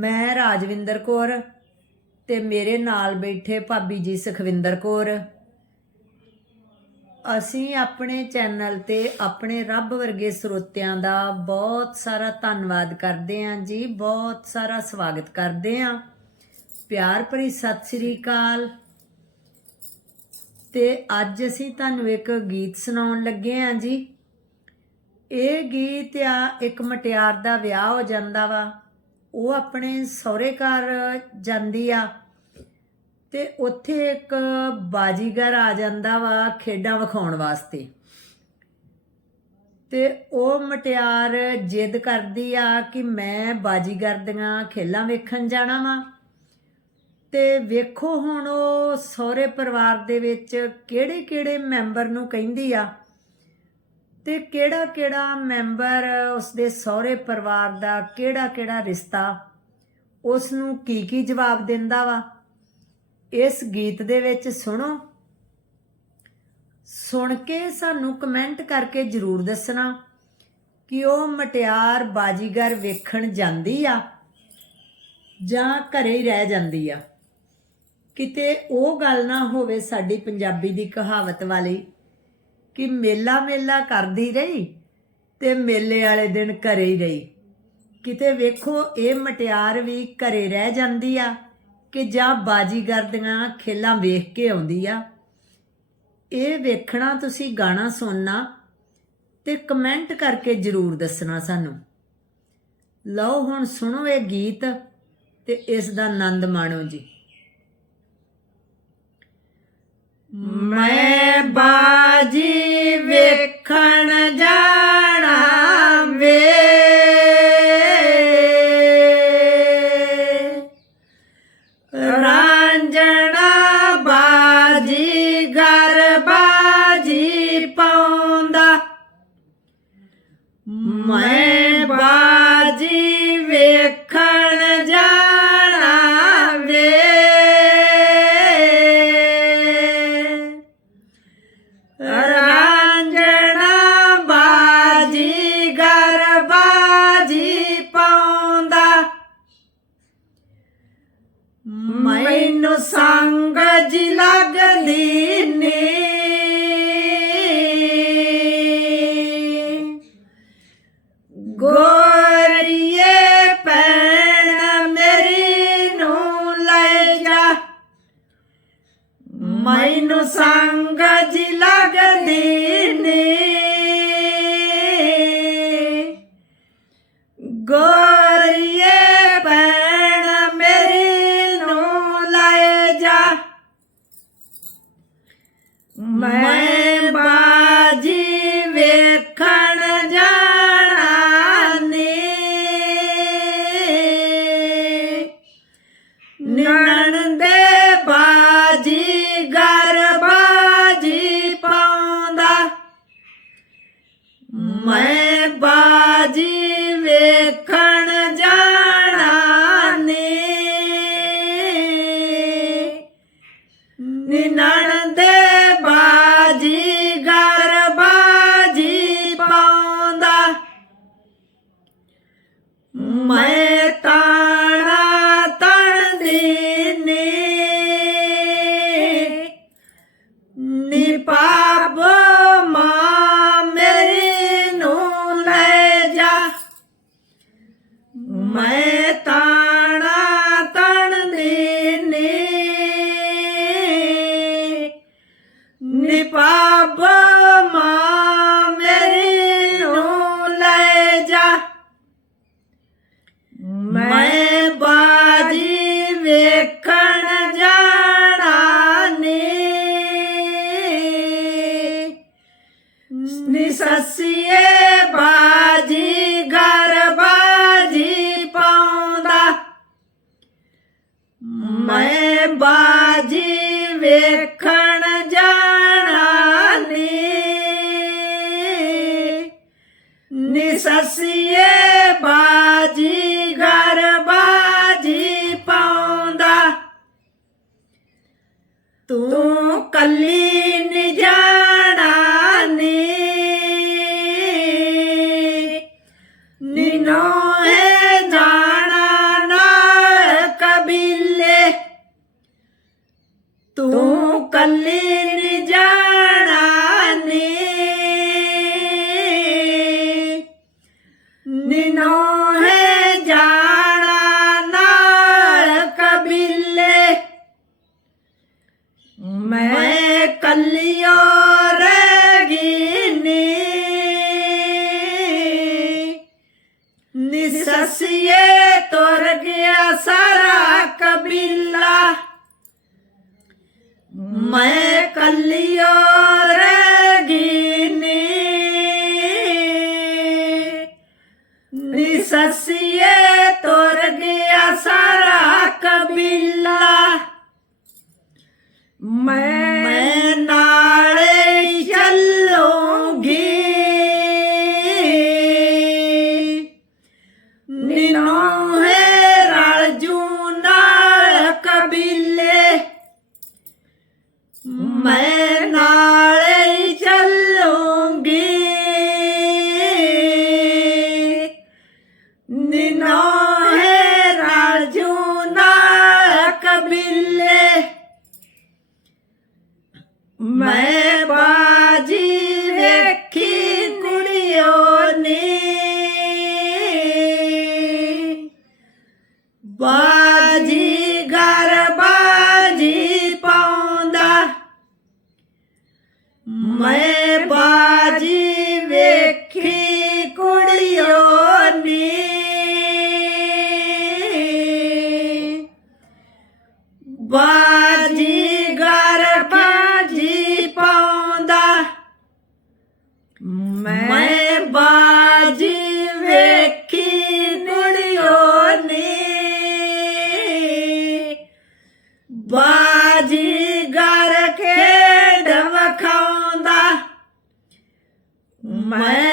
ਮੈਂ ਰਾਜਵਿੰਦਰ ਕੌਰ ਤੇ ਮੇਰੇ ਨਾਲ ਬੈਠੇ ਭਾਬੀ ਜੀ ਸੁਖਵਿੰਦਰ ਕੌਰ। ਅਸੀਂ ਆਪਣੇ ਚੈਨਲ ਤੇ ਆਪਣੇ ਰੱਬ ਵਰਗੇ ਸਰੋਤਿਆਂ ਦਾ ਬਹੁਤ ਸਾਰਾ ਧੰਨਵਾਦ ਕਰਦੇ ਹਾਂ ਜੀ, ਬਹੁਤ ਸਾਰਾ ਸਵਾਗਤ ਕਰਦੇ ਹਾਂ। ਪਿਆਰ ਭਰੀ ਸਤਿ ਸ੍ਰੀ ਅਕਾਲ। ਤੇ ਅੱਜ ਅਸੀਂ ਤੁਹਾਨੂੰ ਇੱਕ ਗੀਤ ਸੁਣਾਉਣ ਲੱਗੇ ਹਾਂ ਜੀ। ਇਹ ਗੀਤ ਆ, ਇੱਕ ਮਟਿਆਰ ਦਾ ਵਿਆਹ ਹੋ ਜਾਂਦਾ ਵਾ। ਉਹ ਆਪਣੇ ਸਹੁਰੇ ਘਰ ਜਾਂਦੀ ਆ ਤੇ ਉੱਥੇ ਇੱਕ ਬਾਜੀਗਰ ਆ ਜਾਂਦਾ ਵਾ ਖੇਡਾਂ ਵਿਖਾਉਣ ਵਾਸਤੇ। ਤੇ ਉਹ ਮਟਿਆਰ ਜਿੱਦ ਕਰਦੀ ਆ ਕਿ ਮੈਂ ਬਾਜੀਗਰ ਦੀਆਂ ਖੇਲਾਂ ਵੇਖਣ ਜਾਣਾ ਵਾ। ਤੇ ਵੇਖੋ ਹੁਣ ਉਹ ਸਹੁਰੇ ਪਰਿਵਾਰ ਦੇ ਵਿੱਚ ਕਿਹੜੇ ਕਿਹੜੇ ਮੈਂਬਰ ਨੂੰ ਕਹਿੰਦੀ ਆ। ਤੇ ਕਿਹੜਾ ਕਿਹੜਾ ਮੈਂਬਰ ਉਸਦੇ ਸਹੁਰੇ ਪਰਿਵਾਰ ਦਾ ਕਿਹੜਾ ਕਿਹੜਾ ਰਿਸ਼ਤਾ ਉਸ ਨੂੰ ਕੀ ਕੀ ਜਵਾਬ ਦਿੰਦਾ ਵਾ? ਇਸ ਗੀਤ ਦੇ ਵਿੱਚ ਸੁਣੋ। ਸੁਣ ਕੇ ਸਾਨੂੰ ਕਮੈਂਟ ਕਰਕੇ ਜਰੂਰ ਦੱਸਣਾ ਕਿ ਉਹ ਮਟਿਆਰ ਬਾਜੀਗਰ ਵੇਖਣ ਜਾਂਦੀ ਆ ਜਾਂ ਘਰੇ ਹੀ ਰਹਿ ਜਾਂਦੀ ਆ। ਕਿਤੇ ਉਹ ਗੱਲ ਨਾ ਹੋਵੇ ਸਾਡੀ ਪੰਜਾਬੀ ਦੀ ਕਹਾਵਤ ਵਾਲੀ। ਕਿ ਮੇਲਾ ਮੇਲਾ ਕਰਦੀ ਰਹੀ ਤੇ ਮੇਲੇ ਵਾਲੇ ਦਿਨ ਘਰੇ ਹੀ ਰਹੀ। ਕਿਤੇ ਵੇਖੋ, ਇਹ ਮਟਿਆਰ ਵੀ ਘਰੇ ਰਹਿ ਜਾਂਦੀ ਆ ਕਿ ਜਾਂ ਬਾਜੀਗਰ ਦੀਆਂ ਖੇਲਾਂ ਵੇਖ ਕੇ ਆਉਂਦੀ ਆ। ਇਹ ਵੇਖਣਾ ਤੁਸੀਂ ਗਾਣਾ ਸੁਣਨਾ ਤੇ ਕਮੈਂਟ ਕਰਕੇ ਜਰੂਰ ਦੱਸਣਾ ਸਾਨੂੰ। ਲਓ ਹੁਣ ਸੁਣੋ ਇਹ ਗੀਤ ਤੇ ਇਸ ਦਾ ਆਨੰਦ ਮਾਣੋ ਜੀ। ਮੈਂ ਬਾਜੀ ਮੈਂ ਬਾਜੀ ਮੈਨੂੰ ਸੰਗ ਜੀ ਲੱਗਦੀ ਨੇ। ਗੋਰੀਏ ਪੈਣ ਮੇਰੀ ਨੂੰ ਲੈ ਜਾ। ਮੈਂ ਬਾਜੀ ਵੇਖਣ ਜਾਣਾ ਨੇ। ਨਣ ਤਾਣਾ ਤਣਦੀ ਨੀ। ਨਿਪਾਬ ਮਾਂ ਮੇਰੀ ਨੂੰ ਲੈ ਜਾ। ਮੈਂ ਮੈਂ ਬਾਜੀ ਵੇਖਣ ਜਾਣਾ ਨੀ। ਨੀ ਸੱਸੀਏ ਬਾਜੀ, ਘਰ ਬਾਜੀ ਪਾਉਂਦਾ। ਮੈਂ ਬਾਜੀ ਵੇਖਣ ਜਾਣਾ ਨੀ। ਨੀ Leo. ਬਾਜੀ ਗਰ ਬਾਜੀ ਪਾਉਂਦਾ। ਮੈਂ ਬਾਜੀ ਵੇਖੀ ਕੁੜਿਓ ਨੇ। ਬਾਜੀ ਗਰ ਖੇਡ ਵਖਾਉਂਦਾ। ਮੈਂ